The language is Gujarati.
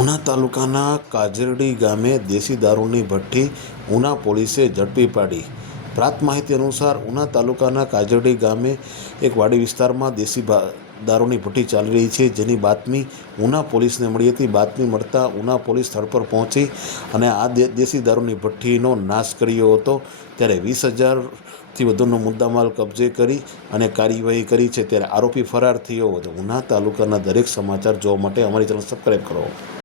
ઉના તાલુકાના કાજરડી ગામે દેશી દારૂની ભઠ્ઠી ઉના પોલીસે ઝડપી પાડી। પ્રાપ્ત માહિતી અનુસાર ઉના તાલુકાના કાજરડી ગામે એક વાડી વિસ્તારમાં દેશી દારૂની ભઠ્ઠી ચાલી રહી છે, જેની બાતમી ઉના પોલીસને મળી હતી। બાતમી મળતા ઉના પોલીસ સ્થળ પર પહોંચી અને આ દેશી દારૂની ભઠ્ઠીનો નાશ કર્યો હતો। ત્યારે 20,000થી વધુનો મુદ્દામાલ કબજે કરી અને કાર્યવાહી કરી છે। ત્યારે આરોપી ફરાર થયો હતો। ઉના તાલુકાના દરેક સમાચાર જોવા માટે અમારી ચેનલ સબસ્ક્રાઈબ કરો।